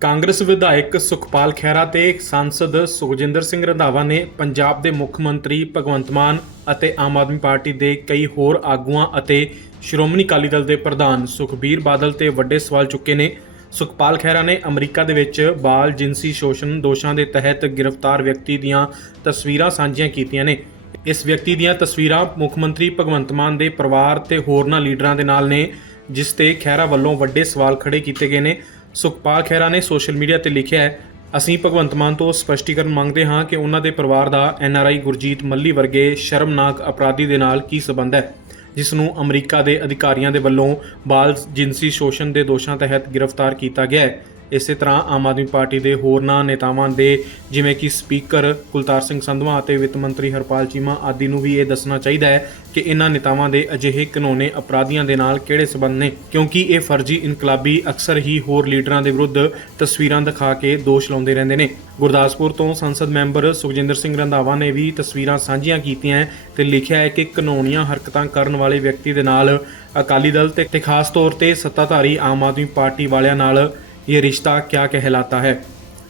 ਕਾਂਗਰਸ ਵਿਧਾਇਕ ਸੁਖਪਾਲ ਖਹਿਰਾ ਤੇ ਸੰਸਦ ਸੁਖਜਿੰਦਰ ਸਿੰਘ ਰੰਧਾਵਾ ਨੇ ਪੰਜਾਬ ਦੇ ਮੁੱਖ ਮੰਤਰੀ ਭਗਵੰਤ ਮਾਨ ਅਤੇ ਆਮ ਆਦਮੀ ਪਾਰਟੀ ਦੇ ਕਈ ਹੋਰ ਆਗੂਆਂ ਅਤੇ ਸ਼੍ਰੋਮਣੀ ਅਕਾਲੀ ਦਲ ਦੇ ਪ੍ਰਧਾਨ ਸੁਖਬੀਰ ਬਾਦਲ ਤੇ ਵੱਡੇ ਸਵਾਲ ਚੁੱਕੇ ਨੇ। ਸੁਖਪਾਲ ਖਹਿਰਾ ਨੇ ਅਮਰੀਕਾ ਦੇ ਵਿੱਚ ਬਾਲ ਜਿੰਸੀ ਸ਼ੋਸ਼ਣ ਦੋਸ਼ਾਂ ਦੇ ਤਹਿਤ ਗ੍ਰਿਫਤਾਰ ਵਿਅਕਤੀ ਦੀਆਂ ਤਸਵੀਰਾਂ ਸਾਂਝੀਆਂ ਕੀਤੀਆਂ ਨੇ। ਇਸ ਵਿਅਕਤੀ ਦੀਆਂ ਤਸਵੀਰਾਂ ਮੁੱਖ ਮੰਤਰੀ ਭਗਵੰਤ ਮਾਨ ਦੇ ਪਰਿਵਾਰ ਤੇ ਹੋਰਨਾਂ ਲੀਡਰਾਂ ਦੇ ਨਾਲ ਨੇ, ਜਿਸ ਤੇ ਖਹਿਰਾ ਵੱਲੋਂ ਵੱਡੇ ਸਵਾਲ ਖੜੇ ਕੀਤੇ ਗਏ ਨੇ। ਸੁਖਪਾਲ ਖਹਿਰਾ ਨੇ ਸੋਸ਼ਲ ਮੀਡੀਆ ਤੇ ਲਿਖਿਆ ਹੈ, ਅਸੀਂ ਭਗਵੰਤ ਮਾਨ ਤੋਂ ਸਪਸ਼ਟੀਕਰਨ ਮੰਗਦੇ ਹਾਂ ਕਿ ਉਹਨਾਂ ਦੇ ਪਰਿਵਾਰ ਦਾ N R I Gurjeet Malli ਵਰਗੇ ਸ਼ਰਮਨਾਕ ਅਪਰਾਧੀ ਦੇ ਨਾਲ ਕੀ ਸਬੰਧ ਹੈ, ਜਿਸ ਨੂੰ ਅਮਰੀਕਾ ਦੇ ਅਧਿਕਾਰੀਆਂ ਦੇ ਵੱਲੋਂ ਬਾਲ ਜਿੰਸੀ ਸ਼ੋਸ਼ਣ ਦੇ ਦੋਸ਼ਾਂ ਤਹਿਤ ਗ੍ਰਿਫਤਾਰ ਕੀਤਾ ਗਿਆ ਹੈ। ਇਸੇ ਤਰ੍ਹਾਂ ਆਮ ਆਦਮੀ ਪਾਰਟੀ ਦੇ ਹੋਰਨਾਂ ਨੇਤਾਵਾਂ ਦੇ, ਜਿਵੇਂ ਕਿ ਸਪੀਕਰ ਕੁਲਤਾਰ ਸਿੰਘ ਸੰਧਵਾ ਅਤੇ ਵਿੱਤ ਮੰਤਰੀ ਹਰਪਾਲ ਚੀਮਾ ਆਦਿ ਨੂੰ ਵੀ ਇਹ ਦੱਸਣਾ ਚਾਹੀਦਾ ਹੈ ਕਿ ਇਹਨਾਂ ਨੇਤਾਵਾਂ ਦੇ ਅਜਿਹੇ ਕਾਨੂੰਨੇ ਅਪਰਾਧੀਆਂ ਦੇ ਨਾਲ ਕਿਹੜੇ ਸਬੰਧ ਨੇ? ਕਿਉਂਕਿ ਇਹ ਫਰਜ਼ੀ ਇਨਕਲਾਬੀ ਅਕਸਰ ਹੀ ਹੋਰ ਲੀਡਰਾਂ ਦੇ ਵਿਰੁੱਧ ਤਸਵੀਰਾਂ ਦਿਖਾ ਕੇ ਦੋਸ਼ ਲਾਉਂਦੇ ਰਹਿੰਦੇ ਨੇ। ਗੁਰਦਾਸਪੁਰ ਤੋਂ ਸੰਸਦ ਮੈਂਬਰ ਸੁਖਜਿੰਦਰ ਸਿੰਘ ਰੰਧਾਵਾ ਨੇ ਵੀ ਤਸਵੀਰਾਂ ਸਾਂਝੀਆਂ ਕੀਤੀਆਂ ਹੈ ਤੇ ਲਿਖਿਆ ਹੈ ਕਿ ਕਾਨੂੰਨੀਆਂ ਹਰਕਤਾਂ ਕਰਨ ਵਾਲੇ ਵਿਅਕਤੀ ਦੇ ਨਾਲ ਅਕਾਲੀ ਦਲ ਤੇ ਤੇ ਖਾਸ ਤੌਰ ਤੇ ਸੱਤਾਧਾਰੀ ਆਮ ਆਦਮੀ ਪਾਰਟੀ ਵਾਲਿਆਂ ਨਾਲ ਇਹ ਰਿਸ਼ਤਾ ਕਿਆ ਕਹਿਲਾਤਾ ਹੈ?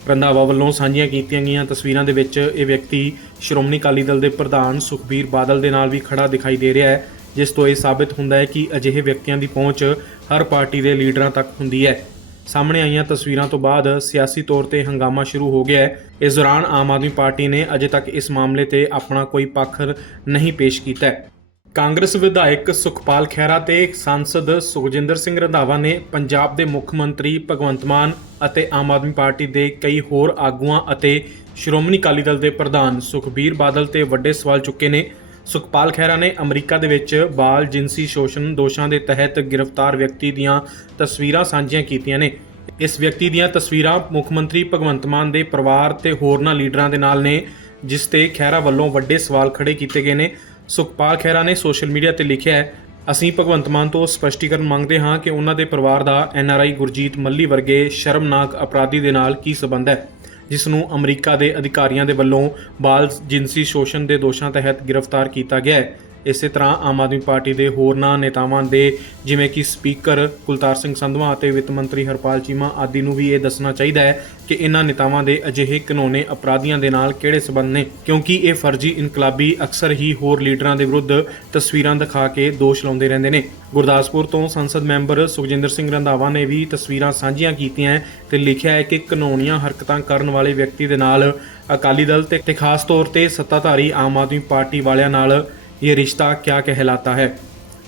ਰੰਧਾਵਾ ਵੱਲੋਂ ਸਾਂਝੀਆਂ ਕੀਤੀਆਂ ਗਈਆਂ ਤਸਵੀਰਾਂ ਦੇ ਵਿੱਚ ਇਹ ਵਿਅਕਤੀ ਸ਼੍ਰੋਮਣੀ ਅਕਾਲੀ ਦਲ ਦੇ ਪ੍ਰਧਾਨ ਸੁਖਬੀਰ ਬਾਦਲ ਦੇ ਨਾਲ ਵੀ ਖੜਾ ਦਿਖਾਈ ਦੇ ਰਿਹਾ ਹੈ, ਜਿਸ ਤੋਂ ਇਹ ਸਾਬਤ ਹੁੰਦਾ ਹੈ ਕਿ ਅਜਿਹੇ ਵਿਅਕਤੀਆਂ ਦੀ ਪਹੁੰਚ ਹਰ ਪਾਰਟੀ ਦੇ ਲੀਡਰਾਂ ਤੱਕ ਹੁੰਦੀ ਹੈ। ਸਾਹਮਣੇ ਆਈਆਂ ਤਸਵੀਰਾਂ ਤੋਂ ਬਾਅਦ ਸਿਆਸੀ ਤੌਰ ਤੇ ਹੰਗਾਮਾ ਸ਼ੁਰੂ ਹੋ ਗਿਆ ਹੈ। ਇਸ ਦੌਰਾਨ ਆਮ ਆਦਮੀ ਪਾਰਟੀ ਨੇ ਅਜੇ ਤੱਕ ਇਸ ਮਾਮਲੇ ਤੇ ਆਪਣਾ ਕੋਈ ਪੱਖ ਨਹੀਂ ਪੇਸ਼ ਕੀਤਾ ਹੈ। ਕਾਂਗਰਸ ਵਿਧਾਇਕ ਸੁਖਪਾਲ ਖਹਿਰਾ ਤੇ ਸੰਸਦ ਸੁਖਜਿੰਦਰ ਸਿੰਘ ਰੰਧਾਵਾ ਨੇ ਪੰਜਾਬ ਦੇ ਮੁੱਖ ਮੰਤਰੀ ਭਗਵੰਤ ਮਾਨ ਅਤੇ ਆਮ ਆਦਮੀ ਪਾਰਟੀ ਦੇ ਕਈ ਹੋਰ ਆਗੂਆਂ ਅਤੇ ਸ਼੍ਰੋਮਣੀ ਅਕਾਲੀ ਦਲ ਦੇ ਪ੍ਰਧਾਨ ਸੁਖਬੀਰ ਬਾਦਲ ਤੇ ਵੱਡੇ ਸਵਾਲ ਚੁੱਕੇ ਨੇ। ਸੁਖਪਾਲ ਖਹਿਰਾ ਨੇ ਅਮਰੀਕਾ ਦੇ ਵਿੱਚ ਬਾਲ ਜਿੰਸੀ ਸ਼ੋਸ਼ਣ ਦੋਸ਼ਾਂ ਦੇ ਤਹਿਤ ਗ੍ਰਿਫਤਾਰ ਵਿਅਕਤੀ ਦੀਆਂ ਤਸਵੀਰਾਂ ਸਾਂਝੀਆਂ ਕੀਤੀਆਂ ਨੇ। ਇਸ ਵਿਅਕਤੀ ਦੀਆਂ ਤਸਵੀਰਾਂ ਮੁੱਖ ਮੰਤਰੀ ਭਗਵੰਤ ਮਾਨ ਦੇ ਪਰਿਵਾਰ ਤੇ ਹੋਰਨਾਂ ਲੀਡਰਾਂ ਦੇ ਨਾਲ ਨੇ, ਜਿਸ ਤੇ ਖਹਿਰਾ ਵੱਲੋਂ ਵੱਡੇ ਸਵਾਲ ਖੜੇ ਕੀਤੇ ਗਏ ਨੇ। ਸੁਖਪਾਲ ਖਹਿਰਾ ਨੇ ਸੋਸ਼ਲ ਮੀਡੀਆ ਤੇ ਲਿਖਿਆ ਹੈ, ਅਸੀਂ ਭਗਵੰਤ ਮਾਨ ਤੋਂ ਸਪਸ਼ਟੀਕਰਨ ਮੰਗਦੇ ਹਾਂ ਕਿ ਉਹਨਾਂ ਦੇ ਪਰਿਵਾਰ ਦਾ ਐਨਆਰਆਈ ਗੁਰਜੀਤ ਮੱਲੀ ਵਰਗੇ ਸ਼ਰਮਨਾਕ ਅਪਰਾਧੀ ਦੇ ਨਾਲ ਕੀ ਸਬੰਧ ਹੈ, ਜਿਸ ਨੂੰ ਅਮਰੀਕਾ ਦੇ ਅਧਿਕਾਰੀਆਂ ਦੇ ਵੱਲੋਂ ਬਾਲ ਜਿੰਸੀ ਸ਼ੋਸ਼ਣ ਦੇ ਦੋਸ਼ਾਂ ਤਹਿਤ ਗ੍ਰਿਫਤਾਰ ਕੀਤਾ ਗਿਆ ਹੈ। ਇਸੇ ਤਰ੍ਹਾਂ ਆਮ ਆਦਮੀ ਪਾਰਟੀ ਦੇ ਹੋਰਨਾਂ ਨੇਤਾਵਾਂ ਦੇ, ਜਿਵੇਂ ਕਿ ਸਪੀਕਰ ਕੁਲਤਾਰ ਸਿੰਘ ਸੰਧਵਾ ਅਤੇ ਵਿੱਤ ਮੰਤਰੀ ਹਰਪਾਲ ਚੀਮਾ ਆਦਿ ਨੂੰ ਵੀ ਇਹ ਦੱਸਣਾ ਚਾਹੀਦਾ ਹੈ ਕਿ ਇਹਨਾਂ ਨੇਤਾਵਾਂ ਦੇ ਅਜਿਹੇ ਕਾਨੂੰਨੇ ਅਪਰਾਧੀਆਂ ਦੇ ਨਾਲ ਕਿਹੜੇ ਸਬੰਧ ਨੇ? ਕਿਉਂਕਿ ਇਹ ਫਰਜ਼ੀ ਇਨਕਲਾਬੀ ਅਕਸਰ ਹੀ ਹੋਰ ਲੀਡਰਾਂ ਦੇ ਵਿਰੁੱਧ ਤਸਵੀਰਾਂ ਦਿਖਾ ਕੇ ਦੋਸ਼ ਲਾਉਂਦੇ ਰਹਿੰਦੇ ਨੇ। ਗੁਰਦਾਸਪੁਰ ਤੋਂ ਸੰਸਦ ਮੈਂਬਰ ਸੁਖਜਿੰਦਰ ਸਿੰਘ ਰੰਧਾਵਾ ਨੇ ਵੀ ਤਸਵੀਰਾਂ ਸਾਂਝੀਆਂ ਕੀਤੀਆਂ ਹੈ ਤੇ ਲਿਖਿਆ ਹੈ ਕਿ ਕਾਨੂੰਨੀਆਂ ਹਰਕਤਾਂ ਕਰਨ ਵਾਲੇ ਵਿਅਕਤੀ ਦੇ ਨਾਲ ਅਕਾਲੀ ਦਲ ਤੇ ਤੇ ਖਾਸ ਤੌਰ ਤੇ ਸੱਤਾਧਾਰੀ ਆਮ ਆਦਮੀ ਪਾਰਟੀ ਵਾਲਿਆਂ ਨਾਲ ਇਹ ਰਿਸ਼ਤਾ ਕਿਆ ਕਹਿਲਾਤਾ ਹੈ?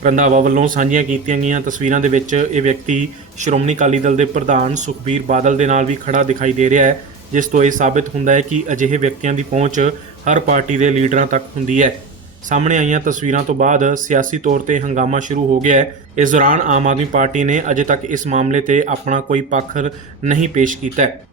ਰੰਧਾਵਾ ਵੱਲੋਂ ਸਾਂਝੀਆਂ ਕੀਤੀਆਂ ਗਈਆਂ ਤਸਵੀਰਾਂ ਦੇ ਵਿੱਚ ਇਹ ਵਿਅਕਤੀ ਸ਼੍ਰੋਮਣੀ ਅਕਾਲੀ ਦਲ ਦੇ ਪ੍ਰਧਾਨ ਸੁਖਬੀਰ ਬਾਦਲ ਦੇ ਨਾਲ ਵੀ ਖੜਾ ਦਿਖਾਈ ਦੇ ਰਿਹਾ ਹੈ, ਜਿਸ ਤੋਂ ਇਹ ਸਾਬਤ ਹੁੰਦਾ ਹੈ ਕਿ ਅਜਿਹੇ ਵਿਅਕਤੀਆਂ ਦੀ ਪਹੁੰਚ ਹਰ ਪਾਰਟੀ ਦੇ ਲੀਡਰਾਂ ਤੱਕ ਹੁੰਦੀ ਹੈ। ਸਾਹਮਣੇ ਆਈਆਂ ਤਸਵੀਰਾਂ ਤੋਂ ਬਾਅਦ ਸਿਆਸੀ ਤੌਰ ਤੇ ਹੰਗਾਮਾ ਸ਼ੁਰੂ ਹੋ ਗਿਆ ਹੈ। ਇਸ ਦੌਰਾਨ ਆਮ ਆਦਮੀ ਪਾਰਟੀ ਨੇ ਅਜੇ ਤੱਕ ਇਸ ਮਾਮਲੇ ਤੇ ਆਪਣਾ ਕੋਈ ਪੱਖ ਨਹੀਂ ਪੇਸ਼ ਕੀਤਾ ਹੈ।